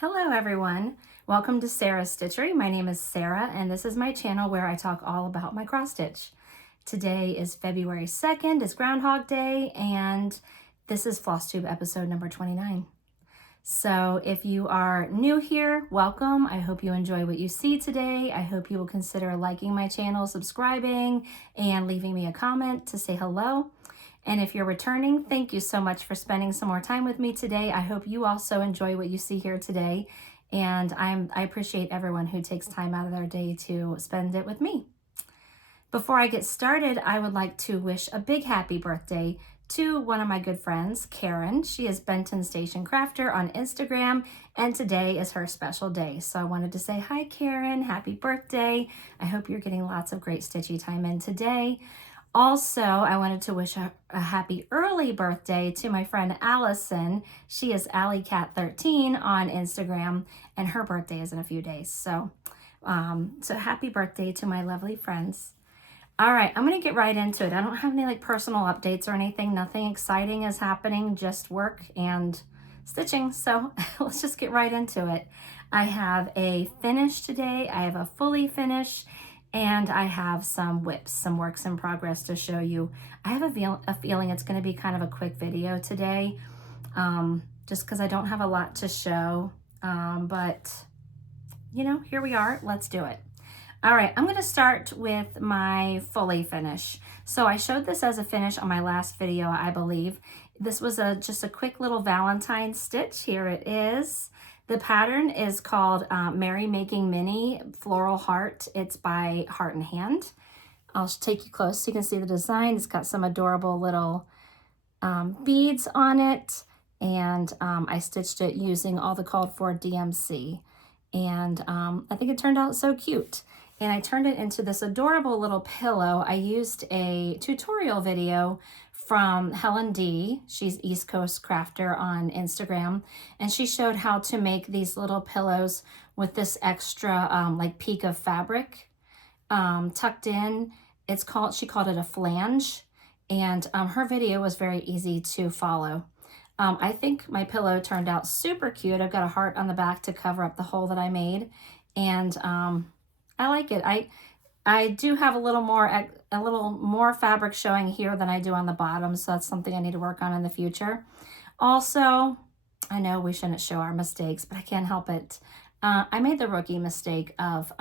Hello everyone, welcome to Sarah's Stitchery. My name is Sarah and this is my channel where I talk all about my cross stitch. Today is February 2nd, it's Groundhog Day, and this is Flosstube episode number 29. So if you are new here, welcome. I hope you enjoy what you see today. I hope you will consider liking my channel, subscribing, and leaving me a comment to say hello. And if you're returning, thank you so much for spending some more time with me today. I hope you also enjoy what you see here today. And I appreciate everyone who takes time out of their day to spend it with me. Before I get started, I would like to wish a big happy birthday to one of my good friends, Karen. She is Benton Station Crafter on Instagram, and today is her special day. So I wanted to say hi, Karen, happy birthday. I hope you're getting lots of great stitchy time in today. Also, I wanted to wish a happy early birthday to my friend Allison. She is AllieCat13 on Instagram, and her birthday is in a few days. So happy birthday to my lovely friends. All right, I'm gonna get right into it. I don't have any personal updates or anything. Nothing exciting is happening, just work and stitching. So let's just get right into it. I have a finish today. I have a fully finish. And I have some whips, some works in progress to show you. I have a feeling it's going to be kind of a quick video today, just because I don't have a lot to show. But, you know, here we are. Let's do it. All right, I'm going to start with my fully finish. So I showed this as a finish on my last video, I believe. This was just a quick little Valentine stitch. Here it is. The pattern is called Merry Making Mini Floral Heart. It's by Heart and Hand. I'll take you close so you can see the design. It's got some adorable little beads on it. And I stitched it using all the called for DMC. And I think it turned out so cute. And I turned it into this adorable little pillow. I used a tutorial video from Helen D. She's East Coast Crafter on Instagram, and she showed how to make these little pillows with this extra peak of fabric tucked in. She called it a flange, and her video was very easy to follow. I think my pillow turned out super cute. I've got a heart on the back to cover up the hole that I made, and I like it. I do have a little more fabric showing here than I do on the bottom, so that's something I need to work on in the future. Also, I know we shouldn't show our mistakes, but I can't help it. I made the rookie mistake of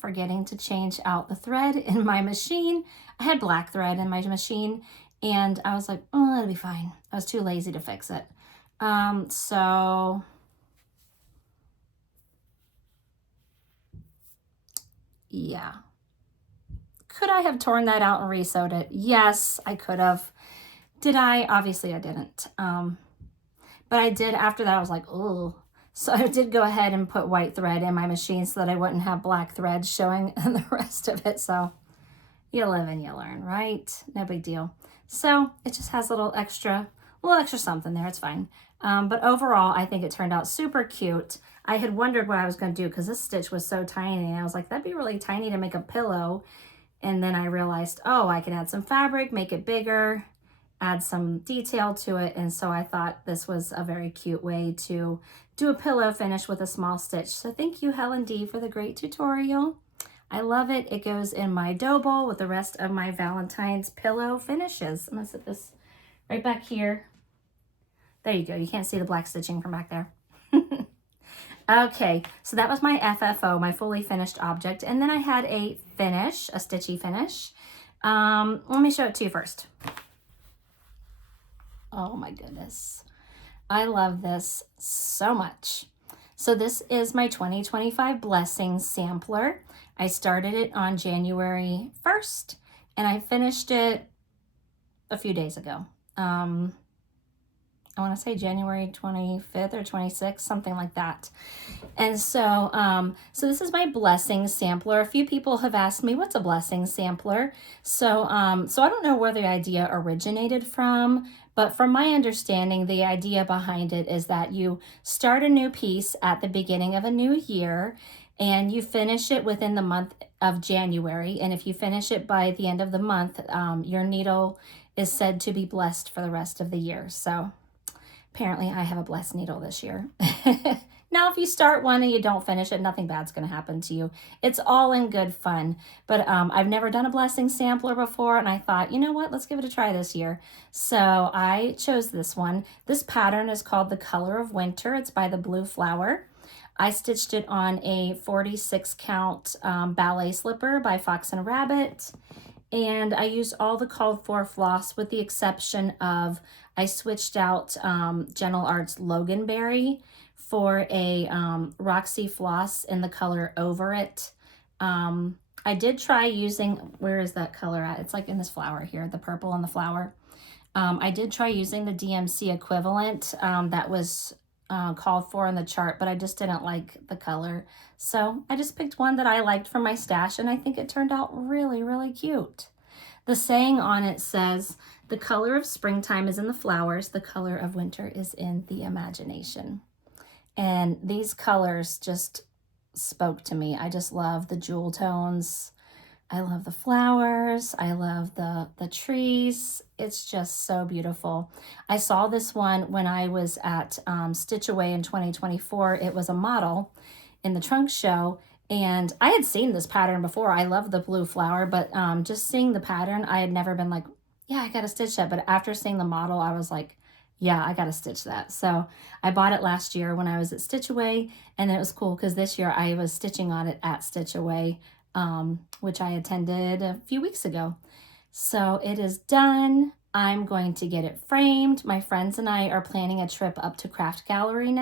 forgetting to change out the thread in my machine. I had black thread in my machine, and I was like, oh, that'll be fine. I was too lazy to fix it. Yeah. Could I have torn that out and re-sewed it? Yes, I could have. Did I? Obviously I didn't. But I did after that. I was like, oh. So I did go ahead and put white thread in my machine so that I wouldn't have black thread showing in the rest of it. So you live and you learn, right? No big deal. So it just has a little extra something there. It's fine. But overall, I think it turned out super cute. I had wondered what I was going to do because this stitch was so tiny. And I was like, that'd be really tiny to make a pillow. And then I realized, oh, I can add some fabric, make it bigger, add some detail to it. And so I thought this was a very cute way to do a pillow finish with a small stitch. So thank you, Helen D, for the great tutorial. I love it. It goes in my dough bowl with the rest of my Valentine's pillow finishes. I'm gonna set this right back here. There you go. You can't see the black stitching from back there. Okay, so that was my FFO, my fully finished object. And then I had a finish, a stitchy finish. Let me show it to you first. Oh my goodness. I love this so much. So this is my 2025 Blessings sampler. I started it on January 1st and I finished it a few days ago. I want to say January 25th or 26th, something like that. And so, so this is my blessing sampler. A few people have asked me, what's a blessing sampler? So I don't know where the idea originated from, but from my understanding, the idea behind it is that you start a new piece at the beginning of a new year and you finish it within the month of January. And if you finish it by the end of the month, your needle is said to be blessed for the rest of the year. So apparently I have a blessed needle this year. Not know, if you start one and you don't finish it, nothing bad's going to happen to you. It's all in good fun. But I've never done a blessing sampler before, and I thought, you know what, let's give it a try this year. So I chose this one. This pattern is called The Color of Winter. It's by the Blue Flower. I stitched it on a 46 count ballet slipper by Fox and Rabbit. And I used all the called for floss with the exception of I switched out Gentle Arts Loganberry for a Roxy floss in the color Over It. I did try using, where is that color at? It's like in this flower here, the purple on the flower. I did try using the DMC equivalent that was called for in the chart, but I just didn't like the color. So I just picked one that I liked from my stash, and I think it turned out really, really cute. The saying on it says, "The color of springtime is in the flowers, the color of winter is in the imagination." And these colors just spoke to me. I just love the jewel tones. I love the flowers. I love the trees. It's just so beautiful. I saw this one when I was at Stitch Away in 2024. It was a model in the trunk show, and I had seen this pattern before. I love the blue flower, but just seeing the pattern, I had never been like, yeah, I got to stitch that. But after seeing the model, I was like, yeah, I got to stitch that. So I bought it last year when I was at Stitch Away, and it was cool because this year I was stitching on it at Stitch Away, which I attended a few weeks ago. So it is done. I'm going to get it framed. My friends and I are planning a trip up to Craft Gallery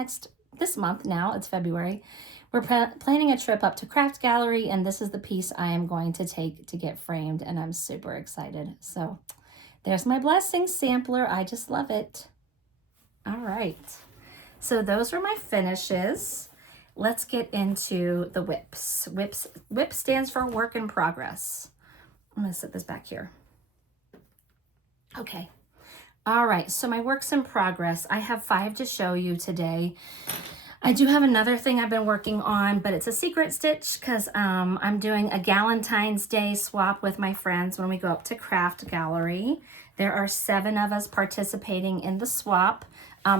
this month now. It's February. We're planning a trip up to Craft Gallery, and this is the piece I am going to take to get framed, and I'm super excited. So there's my blessing sampler. I just love it. All right. So those are my finishes. Let's get into the whips. Whip stands for work in progress. I'm going to set this back here. Okay. All right. So my works in progress, I have 5 to show you today. I do have another thing I've been working on, but it's a secret stitch because I'm doing a Galentine's Day swap with my friends when we go up to Craft Gallery. There are 7 of us participating in the swap.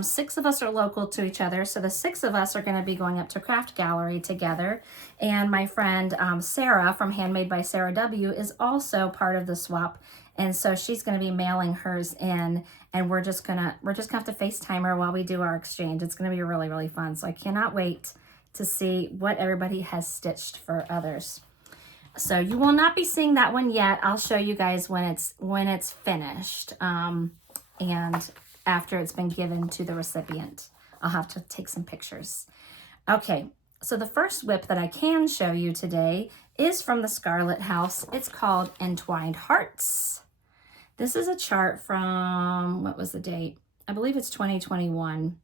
6 of us are local to each other, so the 6 of us are going to be going up to Craft Gallery together. And my friend Sarah from Handmade by Sarah W. is also part of the swap, and so she's going to be mailing hers in, and we're just gonna have to FaceTime her while we do our exchange. It's going to be really, really fun. So I cannot wait to see what everybody has stitched for others. So you will not be seeing that one yet. I'll show you guys when it's finished, and after it's been given to the recipient. I'll have to take some pictures. Okay, so the first whip that I can show you today is from the Scarlett house. It's called Entwined Hearts. This is a chart from, what was the date? I believe it's 2021.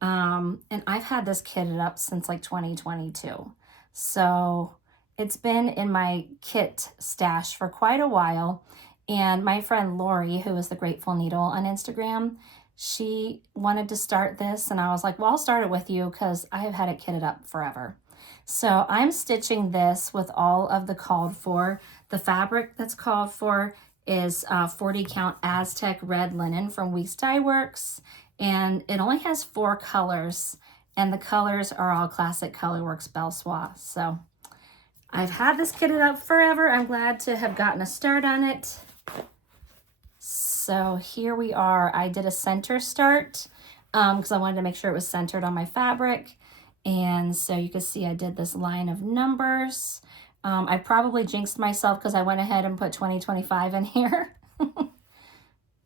And I've had this kitted up since like 2022. So it's been in my kit stash for quite a while. And my friend Lori, who is the Grateful Needle on Instagram, she wanted to start this, and I was like, well, I'll start it with you because I have had it kitted up forever. So I'm stitching this with all of the called for. The fabric that's called for is 40 count Aztec red linen from Weeks Dye Works, and it only has 4 colors, and the colors are all Classic Colorworks Belsois. So I've had this kitted up forever. I'm glad to have gotten a start on it. So here we are. I did a center start because I wanted to make sure it was centered on my fabric. And so you can see I did this line of numbers. I probably jinxed myself because I went ahead and put 2025 in here.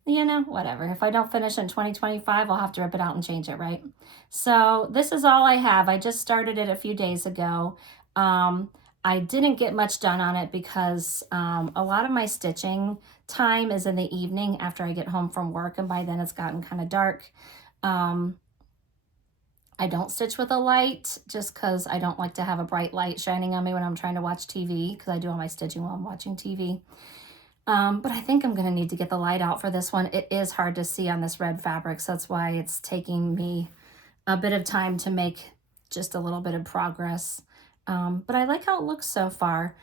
You know, whatever. If I don't finish in 2025, I'll have to rip it out and change it, right? So this is all I have. I just started it a few days ago. I didn't get much done on it because a lot of my stitching time is in the evening after I get home from work, and by then it's gotten kind of dark. I don't stitch with a light just because I don't like to have a bright light shining on me when I'm trying to watch TV, because I do all my stitching while I'm watching TV. But I think I'm going to need to get the light out for this one. It is hard to see on this red fabric, so that's why it's taking me a bit of time to make just a little bit of progress. But I like how it looks so far.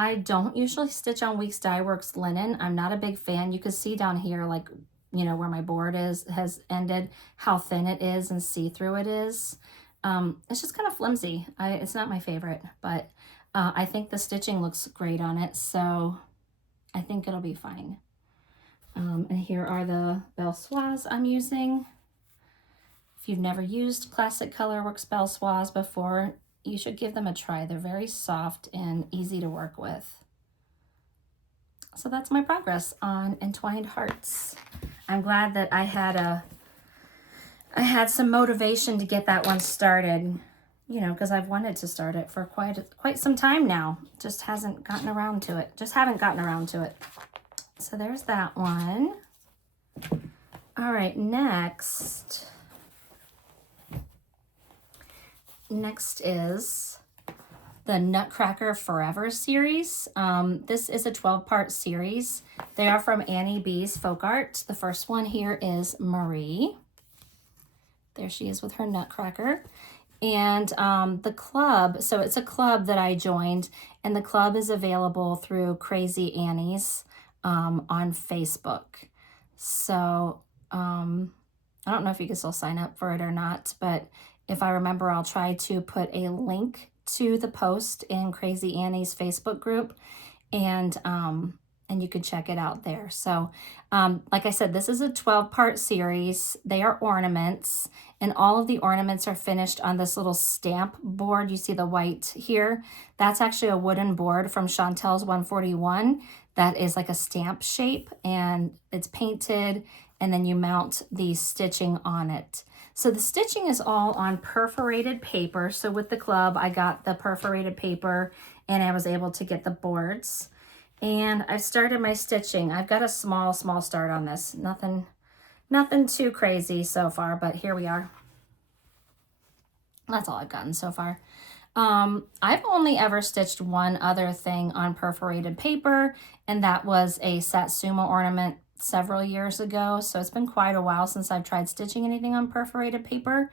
I don't usually stitch on Weeks Dye Works linen. I'm not a big fan. You can see down here, like, you know, where my board has ended, how thin it is and see-through it is. It's just kind of flimsy. It's not my favorite, but I think the stitching looks great on it, so I think it'll be fine. And here are the Belle Soies I'm using. If you've never used Classic Colorworks Belle Soies before, you should give them a try. They're very soft and easy to work with. So that's my progress on Entwined Hearts. I'm glad that I had some motivation to get that one started, you know, because I've wanted to start it for quite some time now. Just haven't gotten around to it. So there's that one. All right, next is the Nutcracker Forever series. This is a 12-part series. They are from Beez Folkart. The first one here is Marie. There she is with her Nutcracker. And the club, so it's a club that I joined, and the club is available through Crazy Annie's on Facebook. So I don't know if you can still sign up for it or not, but if I remember, I'll try to put a link to the post in Crazy Annie's Facebook group, and you can check it out there. So like I said, this is a 12-part series. They are ornaments, and all of the ornaments are finished on this little stamp board. You see the white here? That's actually a wooden board from Chantel's 141 that is like a stamp shape, and it's painted, and then you mount the stitching on it. So the stitching is all on perforated paper. So with the club, I got the perforated paper, and I was able to get the boards. And I've started my stitching. I've got a small start on this. Nothing too crazy so far, but here we are. That's all I've gotten so far. I've only ever stitched one other thing on perforated paper, and that was a Satsuma ornament several years ago. So it's been quite a while since I've tried stitching anything on perforated paper.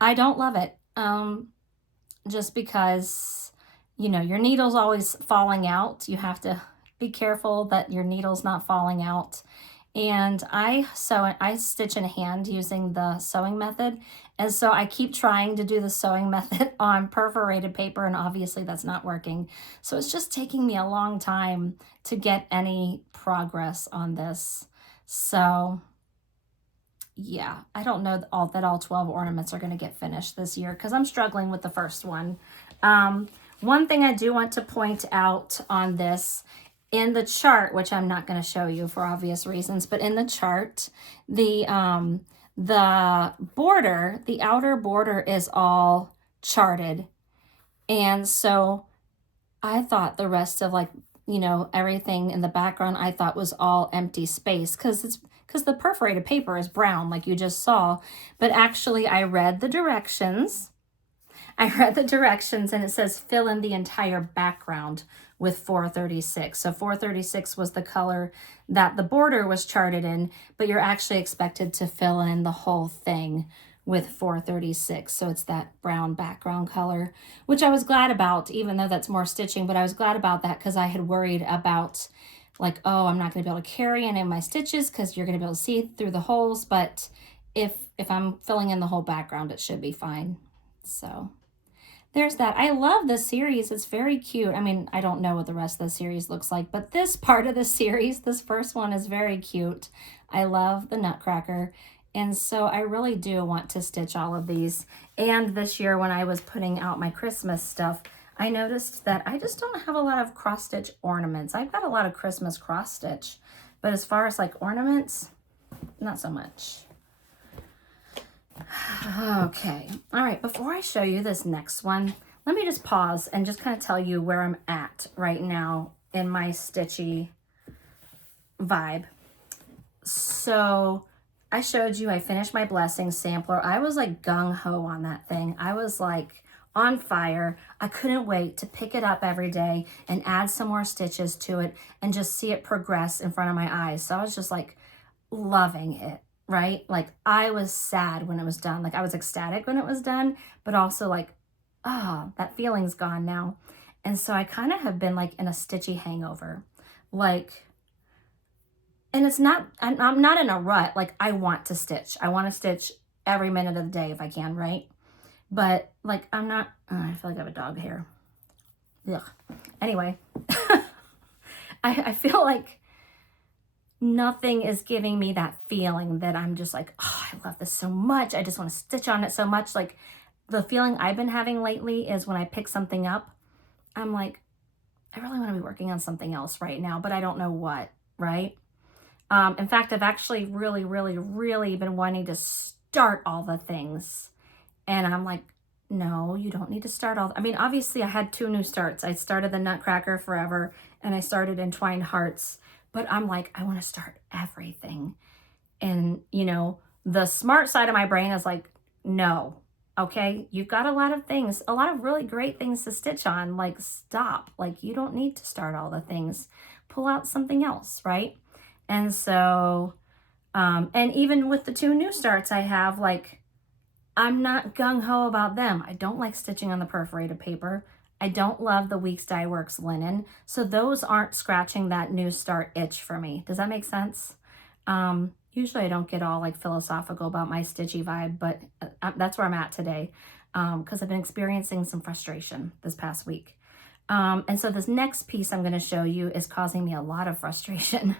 I don't love it, just because, you know, your needle's always falling out. You have to be careful that your needle's not falling out. And I stitch in hand using the sewing method. And so I keep trying to do the sewing method on perforated paper, and obviously that's not working. So it's just taking me a long time to get any progress on this. So yeah, I don't know that all 12 ornaments are going to get finished this year, because I'm struggling with the first one. One thing I do want to point out on this, in the chart, which I'm not going to show you for obvious reasons, but in the chart, the border, the outer border is all charted. And so I thought the rest of, like, you know, everything in the background, I thought was all empty space, because the perforated paper is brown like you just saw. But actually I read the directions. And it says fill in the entire background with 436. So 436 was the color that the border was charted in, but you're actually expected to fill in the whole thing with 436. So it's that brown background color, which I was glad about, even though that's more stitching, but I was glad about that because I had worried about, like, oh, I'm not going to be able to carry any of my stitches because you're going to be able to see through the holes. But if I'm filling in the whole background, it should be fine. So there's that. I love this series. It's very cute. I mean, I don't know what the rest of the series looks like, but this part of the series, this first one, is very cute. I love the Nutcracker. And so I really do want to stitch all of these. And this year when I was putting out my Christmas stuff, I noticed that I just don't have a lot of cross-stitch ornaments. I've got a lot of Christmas cross-stitch, but as far as like ornaments, not so much. Okay, all right, before I show you this next one, let me just pause and just kind of tell you where I'm at right now in my stitchy vibe. So I showed you I finished my Blessing sampler. I was like gung-ho on that thing. I was like on fire. I couldn't wait to pick it up every day and add some more stitches to it and just see it progress in front of my eyes. So I was just like loving it. Right? Like I was sad when it was done. Like I was ecstatic when it was done, but also like, oh, that feeling's gone now. And so I kind of have been like in a stitchy hangover. Like And it's not, I'm not in a rut. Like, I want to stitch. I want to stitch every minute of the day if I can, right? But like, I'm not, I feel like I have a dog hair. Ugh. Anyway, I feel like nothing is giving me that feeling that I'm just like, oh, I love this so much. I just want to stitch on it so much. Like, the feeling I've been having lately is when I pick something up, I'm like, I really want to be working on something else right now, but I don't know what, right? In fact, I've actually really, really, really been wanting to start all the things. And I'm like, no, you don't need to start all. I mean, obviously I had 2 new starts. I started the Nutcracker Forever and I started Entwined Hearts, but I'm like, I want to start everything. And, you know, the smart side of my brain is like, no, okay, you've got a lot of things, a lot of really great things to stitch on. Like, stop. Like, you don't need to start all the things. Pull out something else, right? And so, and even with the 2 new starts I have, like, I'm not gung-ho about them. I don't like stitching on the perforated paper. I don't love the Weeks Dye Works linen. So those aren't scratching that new start itch for me. Does that make sense? Usually I don't get all like philosophical about my stitchy vibe, but that's where I'm at today because I've been experiencing some frustration this past week. And so this next piece I'm going to show you is causing me a lot of frustration.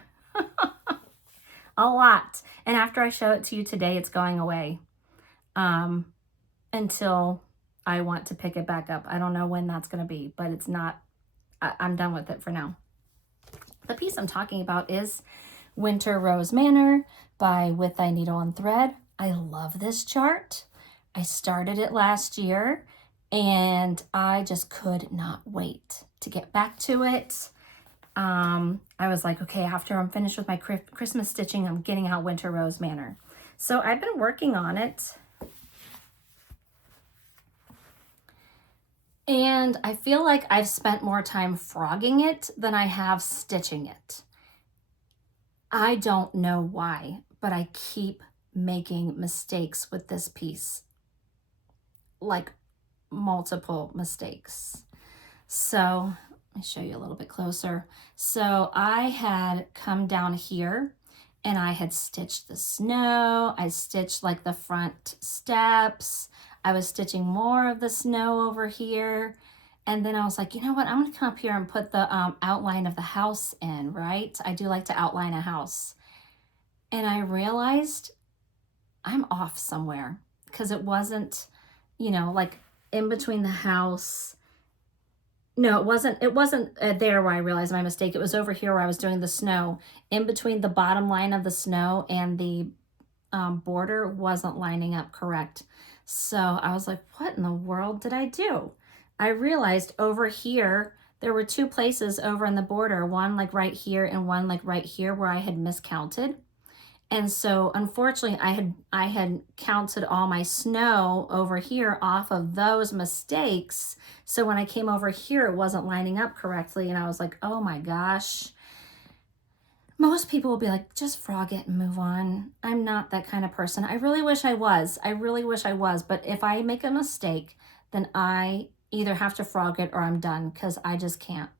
A lot. And after I show it to you today, it's going away. Until I want to pick it back up. I don't know when that's going to be, but it's not, I'm done with it for now. The piece I'm talking about is Winter Rose Manor by With Thy Needle and Thread. I love this chart. I started it last year and I just could not wait to get back to it. I was like, okay, after I'm finished with my Christmas stitching, I'm getting out Winter Rose Manor. So I've been working on it. And I feel like I've spent more time frogging it than I have stitching it. I don't know why, but I keep making mistakes with this piece. Like multiple mistakes. So let me show you a little bit closer. So I had come down here and I had stitched the snow. I stitched like the front steps. I was stitching more of the snow over here. And then I was like, you know what? I'm going to come up here and put the outline of the house in, right? I do like to outline a house. And I realized I'm off somewhere because it wasn't, you know, like in between the house. No, it wasn't there where I realized my mistake. It was over here where I was doing the snow. In between the bottom line of the snow and the border wasn't lining up correct. So I was like, what in the world did I do? I realized over here, there were 2 places over in the border, one like right here and one like right here where I had miscounted. And so unfortunately I had counted all my snow over here off of those mistakes. So when I came over here, it wasn't lining up correctly. And I was like, oh my gosh. Most people will be like, just frog it and move on. I'm not that kind of person. I really wish I was. I really wish I was. But if I make a mistake, then I either have to frog it or I'm done because I just can't.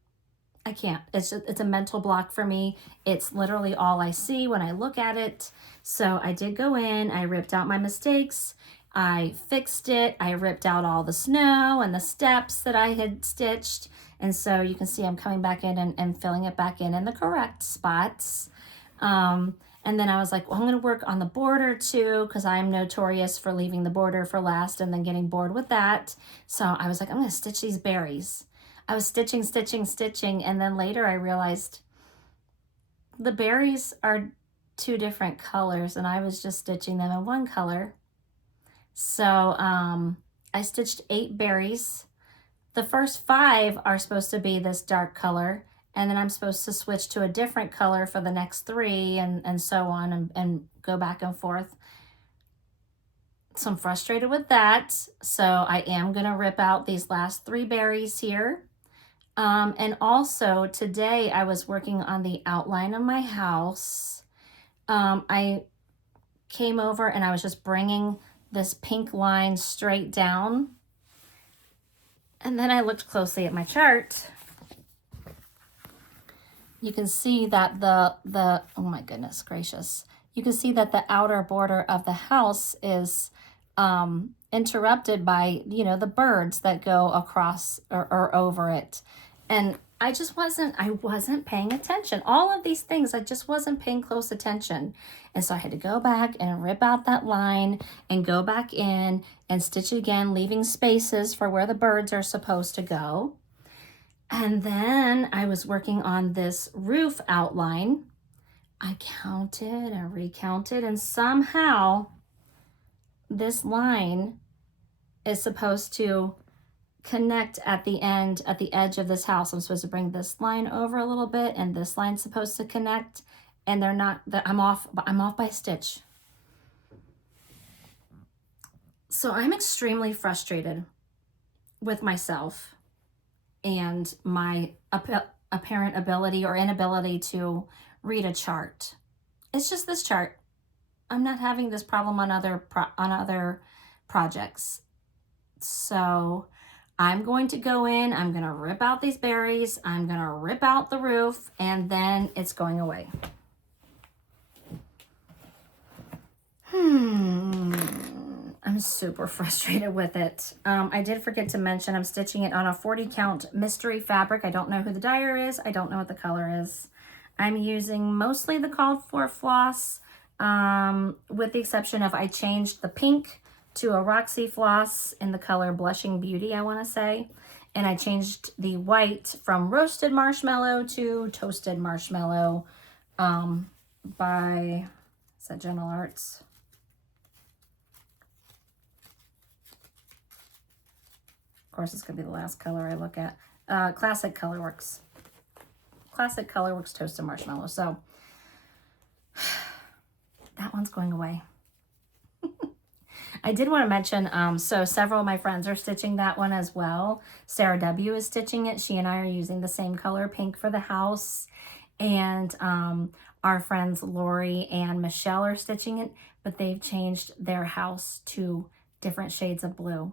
I can't. It's a mental block for me. It's literally all I see when I look at it. So I did go in. I ripped out my mistakes. I fixed it. I ripped out all the snow and the steps that I had stitched. And so you can see I'm coming back in and filling it back in the correct spots. And then I was like, well, I'm going to work on the border too, because I'm notorious for leaving the border for last and then getting bored with that. So I was like, I'm going to stitch these berries. I was stitching, and then later I realized the berries are 2 different colors and I was just stitching them in one color. So I stitched 8 berries. The first 5 are supposed to be this dark color, and then I'm supposed to switch to a different color for the next 3 and so on and go back and forth. So I'm frustrated with that. So I am going to rip out these last 3 berries here. And also today I was working on the outline of my house. I came over and I was just bringing this pink line straight down. And then I looked closely at my chart you can see that the oh my goodness gracious, you can see that the outer border of the house is interrupted by, you know, the birds that go across or over it. And I wasn't paying attention. All of these things, I just wasn't paying close attention. And so I had to go back and rip out that line and go back in and stitch it again, leaving spaces for where the birds are supposed to go. And then I was working on this roof outline. I counted and recounted, and somehow this line is supposed to connect at the end, at the edge of this house. I'm supposed to bring this line over a little bit, and this line's supposed to connect, and they're not, I'm off by a stitch. So I'm extremely frustrated with myself and my apparent ability or inability to read a chart. It's just this chart. I'm not having this problem on other projects. So I'm going to go in, I'm going to rip out these berries, I'm going to rip out the roof, and then it's going away. I'm super frustrated with it. I did forget to mention I'm stitching it on a 40 count mystery fabric. I don't know who the dyer is. I don't know what the color is. I'm using mostly the called for floss, with the exception of I changed the pink to a Roxy floss in the color Blushing Beauty, I want to say. And I changed the white from Roasted Marshmallow to Toasted Marshmallow by, is that Gentle Arts? Of course, it's going to be the last color I look at. Classic Colorworks. Classic Colorworks Toasted Marshmallow. So that one's going away. I did want to mention, so several of my friends are stitching that one as well. Sarah W. is stitching it. She and I are using the same color pink for the house. And our friends Lori and Michelle are stitching it, but they've changed their house to different shades of blue.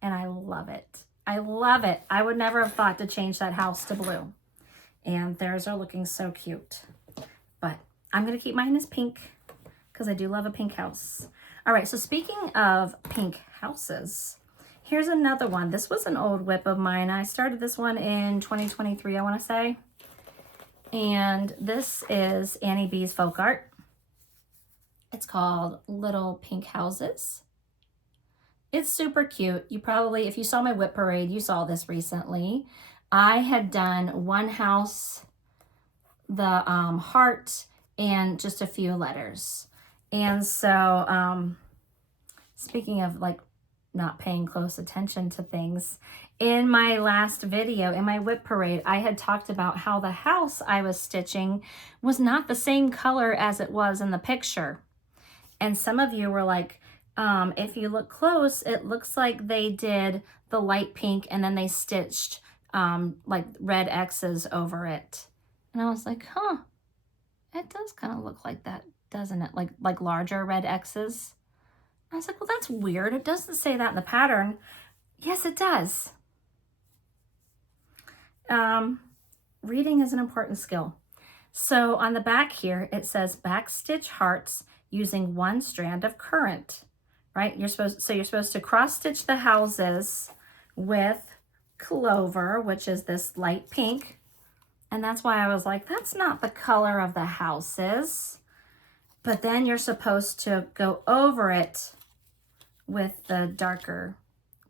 And I love it. I love it. I would never have thought to change that house to blue. And theirs are looking so cute. But I'm going to keep mine as pink because I do love a pink house. All right, so speaking of pink houses, here's another one. This was an old whip of mine. I started this one in 2023, I want to say. And this is Annie B's Folkart. It's called Little Pink Houses. It's super cute. You probably, if you saw my whip parade, you saw this recently. I had done one house, the heart, and just a few letters. And so, speaking of like not paying close attention to things, in my last video, in my whip parade, I had talked about how the house I was stitching was not the same color as it was in the picture. And some of you were like, if you look close, it looks like they did the light pink and then they stitched like red X's over it. And I was like, huh, it does kind of look like that, doesn't it? Like larger red X's. I was like, well, that's weird. It doesn't say that in the pattern. Yes, it does. Reading is an important skill. So on the back here, it says backstitch hearts using one strand of currant, right? You're supposed to cross stitch the houses with clover, which is this light pink. And that's why I was like, that's not the color of the houses. But then you're supposed to go over it with the darker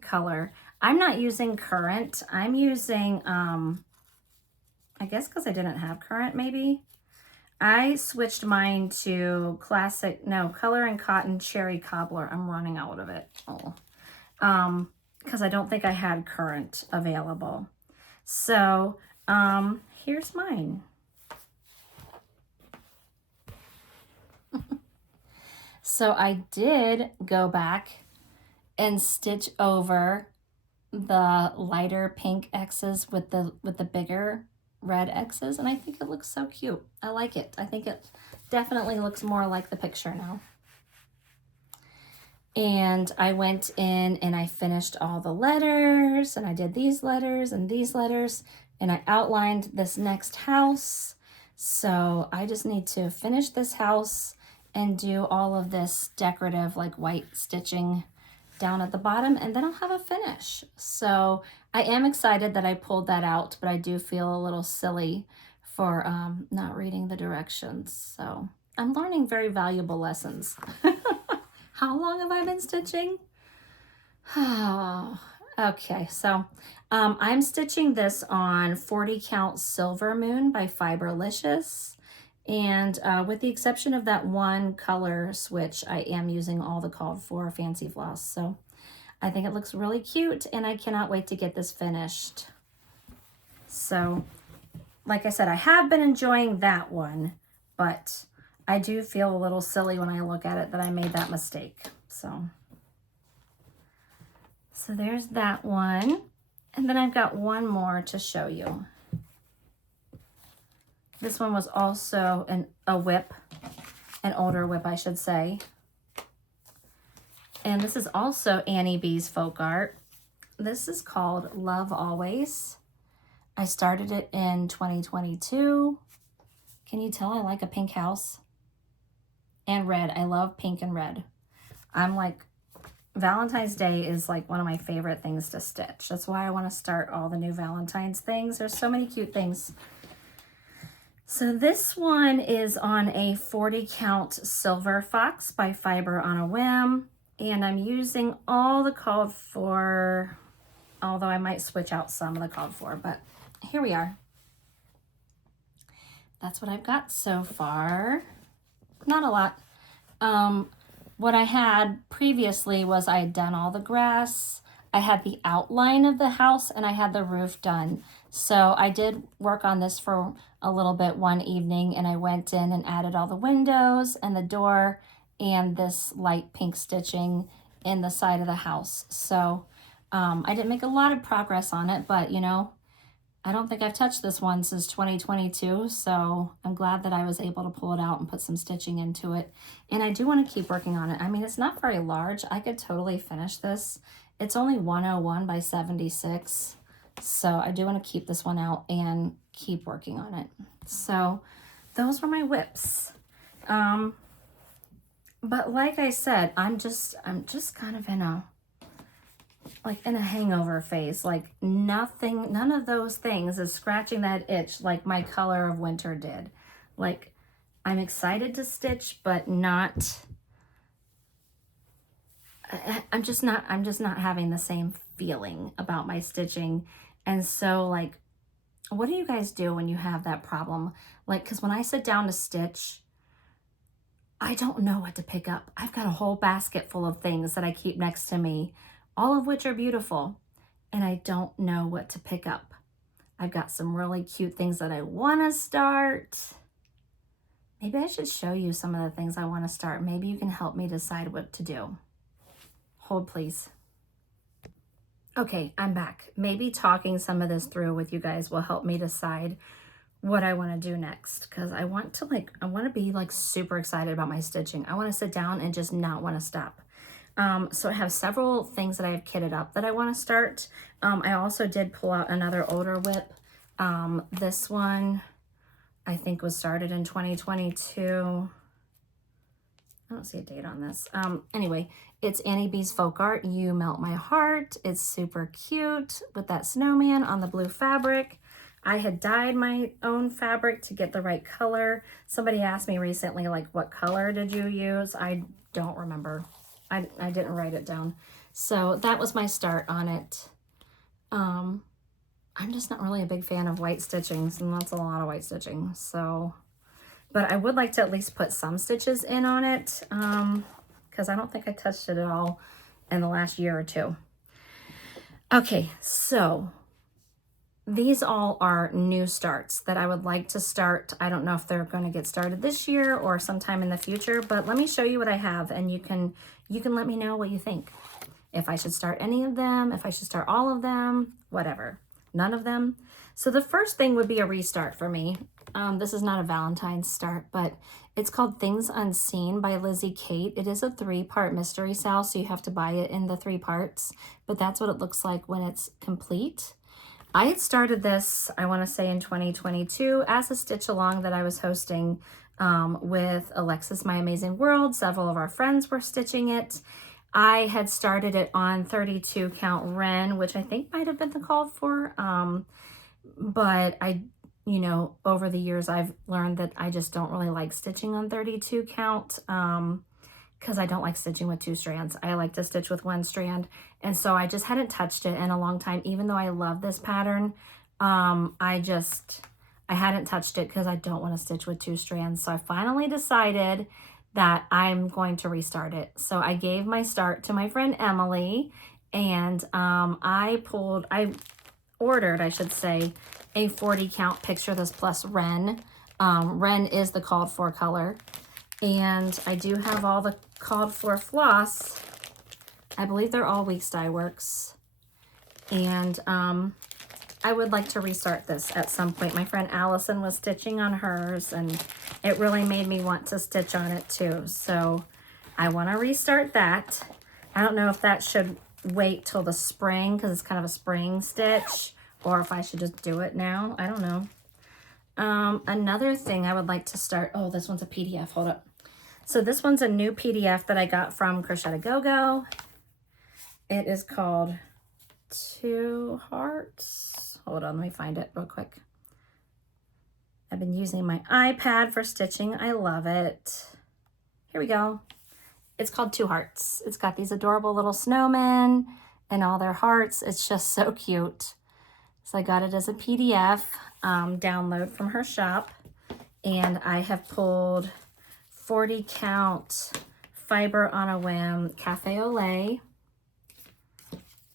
color. I'm not using currant. I'm using, I guess because I didn't have currant maybe. I switched mine to Color and Cotton Cherry Cobbler. I'm running out of it. Because I don't think I had currant available. So here's mine. So I did go back and stitch over the lighter pink X's with the bigger red X's, and I think it looks so cute. I like it. I think it definitely looks more like the picture now. And I went in and I finished all the letters, and I did these letters and these letters, and I outlined this next house. So I just need to finish this house and do all of this decorative like white stitching down at the bottom, and then I'll have a finish. So I am excited that I pulled that out, but I do feel a little silly for not reading the directions. So I'm learning very valuable lessons. How long have I been stitching? Oh, okay, so I'm stitching this on 40 Count Silver Moon by Fiberlicious. And with the exception of that one color switch, I am using all the called for fancy floss. So I think it looks really cute, and I cannot wait to get this finished. So like I said, I have been enjoying that one, but I do feel a little silly when I look at it that I made that mistake. So there's that one. And then I've got one more to show you. This one was also a whip, an older whip, I should say. And this is also Annie B's folk art. This is called Love Always. I started it in 2022. Can you tell I like a pink house? And red. I love pink and red. I'm like, Valentine's Day is like one of my favorite things to stitch. That's why I want to start all the new Valentine's things. There's so many cute things. So this one is on a 40 Count Silver Fox by Fiber on a Whim. And I'm using all the called for, although I might switch out some of the called for, but here we are. That's what I've got so far. Not a lot. What I had previously was I had done all the grass, I had the outline of the house, and I had the roof done. So I did work on this for a little bit one evening, and I went in and added all the windows and the door and this light pink stitching in the side of the house. So I didn't make a lot of progress on it, but you know, I don't think I've touched this one since 2022, so I'm glad that I was able to pull it out and put some stitching into it. And I do want to keep working on it. I mean, it's not very large. I could totally finish this. It's only 101 by 76, so I do want to keep this one out and keep working on it. So those were my whips. But like I said, I'm just kind of in a hangover phase. Like none of those things is scratching that itch like my color of winter did. Like I'm excited to stitch, but not, I'm just not having the same feeling about my stitching. And so like, what do you guys do when you have that problem? Like, cause when I sit down to stitch, I don't know what to pick up. I've got a whole basket full of things that I keep next to me, all of which are beautiful, and I don't know what to pick up. I've got some really cute things that I want to start. Maybe I should show you some of the things I want to start. Maybe you can help me decide what to do. Hold, please. Okay, I'm back. Maybe talking some of this through with you guys will help me decide what I want to do next, because I want to be like super excited about my stitching. I want to sit down and just not want to stop. So I have several things that I have kitted up that I want to start. I also did pull out another older whip. This one I think was started in 2022. I don't see a date on this. Anyway, it's Annie B's Folk Art, You Melt My Heart. It's super cute with that snowman on the blue fabric. I had dyed my own fabric to get the right color. Somebody asked me recently, like, what color did you use? I don't remember. I didn't write it down. So that was my start on it. I'm just not really a big fan of white stitchings, and that's a lot of white stitching. So, but I would like to at least put some stitches in on it, because I don't think I touched it at all in the last year or two. Okay, so these all are new starts that I would like to start. I don't know if they're going to get started this year or sometime in the future, but let me show you what I have, and you can let me know what you think. If I should start any of them, if I should start all of them, whatever. None of them. So the first thing would be a restart for me. This is not a Valentine's start, but it's called Things Unseen by Lizzie Kate. It is a 3-part mystery sale, so you have to buy it in the 3 parts, but that's what it looks like when it's complete. I had started this, I want to say in 2022, as a stitch along that I was hosting with Alexis My Amazing World. Several of our friends were stitching it. I had started it on 32 count Ren, which I think might have been the called for. But I, you know, over the years, I've learned that I just don't really like stitching on 32 count because I don't like stitching with 2 strands. I like to stitch with 1 strand. And so I just hadn't touched it in a long time, even though I love this pattern. I hadn't touched it because I don't want to stitch with 2 strands. So I finally decided that I'm going to restart it. So I gave my start to my friend Emily, and I ordered, I should say, a 40 count Picture This Plus Ren. Ren is the called for color. And I do have all the called for floss. I believe they're all Weeks Dye Works. And I would like to restart this at some point. My friend Allison was stitching on hers, and it really made me want to stitch on it too. So I want to restart that. I don't know if that should wait till the spring because it's kind of a spring stitch, or if I should just do it now. I don't know. Another thing I would like to start. Oh, this one's a PDF. Hold up. So this one's a new PDF that I got from Crochet A Go Go. It is called 2 Hearts. Hold on, let me find it real quick. I've been using my iPad for stitching. I love it. Here we go. It's called 2 Hearts. It's got these adorable little snowmen and all their hearts. It's just so cute. So I got it as a PDF download from her shop. And I have pulled 40 count Fiber on a Whim Cafe au Lait.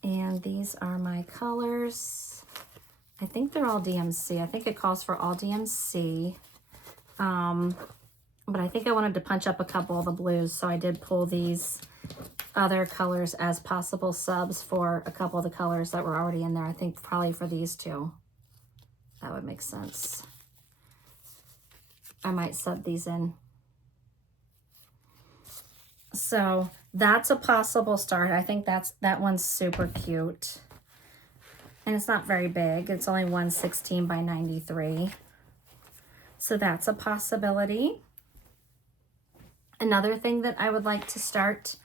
And these are my colors. I think they're all DMC. I think it calls for all DMC. But I think I wanted to punch up a couple of the blues, so I did pull these other colors as possible subs for a couple of the colors that were already in there. I think probably for these 2. That would make sense. I might sub these in. So that's a possible start. I think that one's super cute. And it's not very big. It's only 116 by 93. So that's a possibility. Another thing that I would like to start,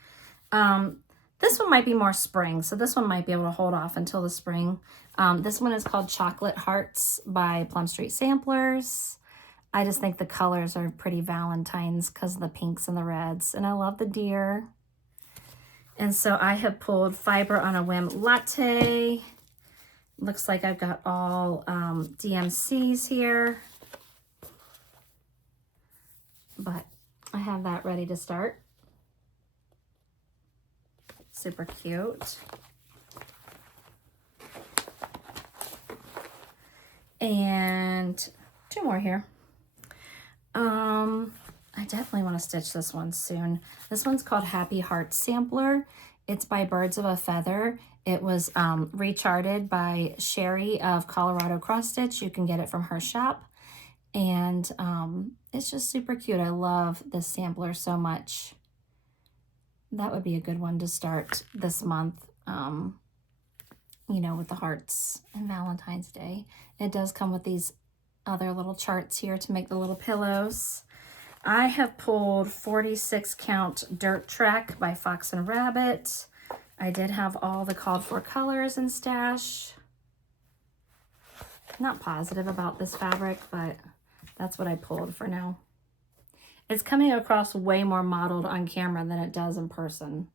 this one might be more spring, so this one might be able to hold off until the spring. This one is called Chocolate Hearts by Plum Street Samplers. I just think the colors are pretty Valentine's because of the pinks and the reds, and I love the deer. And so I have pulled Fiber on a Whim Latte. Looks like I've got all DMCs here, but I have that ready to start. Super cute. And 2 more here. I definitely want to stitch this one soon. This one's called Happy Heart Sampler. It's by Birds of a Feather. It was recharted by Sherry of Colorado Cross Stitch. You can get it from her shop. And it's just super cute. I love this sampler so much. That would be a good one to start this month, you know, with the hearts and Valentine's Day. It does come with these other little charts here to make the little pillows. I have pulled 46 count Dirt Track by Fox and Rabbit. I did have all the called for colors in stash. Not positive about this fabric, but that's what I pulled for now. It's coming across way more modeled on camera than it does in person.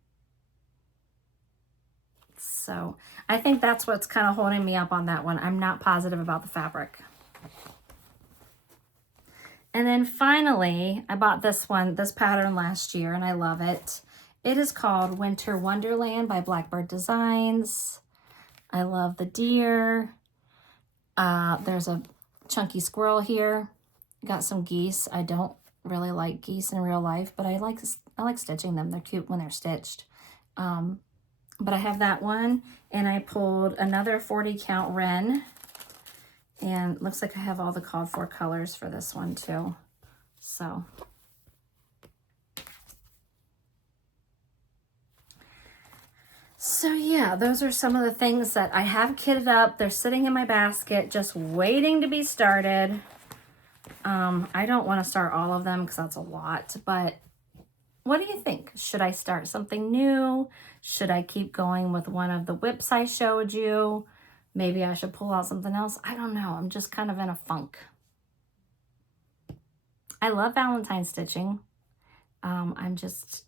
So I think that's what's kind of holding me up on that one. I'm not positive about the fabric. And then finally, I bought this pattern last year, and I love it. It is called Winter Wonderland by Blackbird Designs. I love the deer. There's a chunky squirrel here. Got some geese. I don't really like geese in real life, but I like stitching them. They're cute when they're stitched. But I have that one, and I pulled another 40 count Ren. And looks like I have all the called for colors for this one too. So yeah, those are some of the things that I have kitted up. They're sitting in my basket, just waiting to be started. I don't want to start all of them because that's a lot, but what do you think? Should I start something new? Should I keep going with one of the whips I showed you? Maybe I should pull out something else. I don't know. I'm just kind of in a funk. I love Valentine stitching. I'm just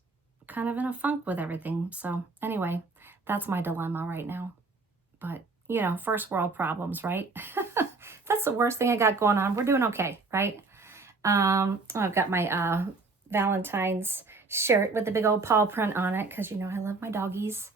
kind of in a funk with everything. So anyway, that's my dilemma right now. But, you know, first world problems, right? That's the worst thing I got going on. We're doing okay, right? I've got my Valentine's shirt with the big old paw print on it because, you know, I love my doggies.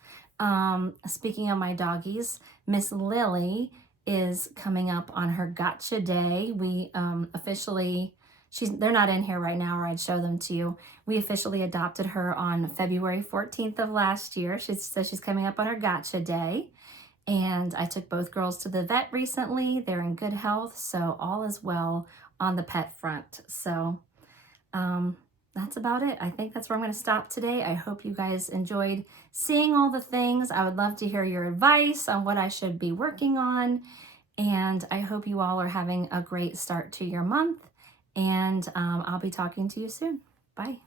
Speaking of my doggies, Miss Lily is coming up on her gotcha day. We officially, they're not in here right now or I'd show them to you. We officially adopted her on February 14th of last year. So she's coming up on her gotcha day. And I took both girls to the vet recently. They're in good health, so all is well on the pet front. So that's about it. I think that's where I'm going to stop today. I hope you guys enjoyed seeing all the things. I would love to hear your advice on what I should be working on. And I hope you all are having a great start to your month. And I'll be talking to you soon. Bye.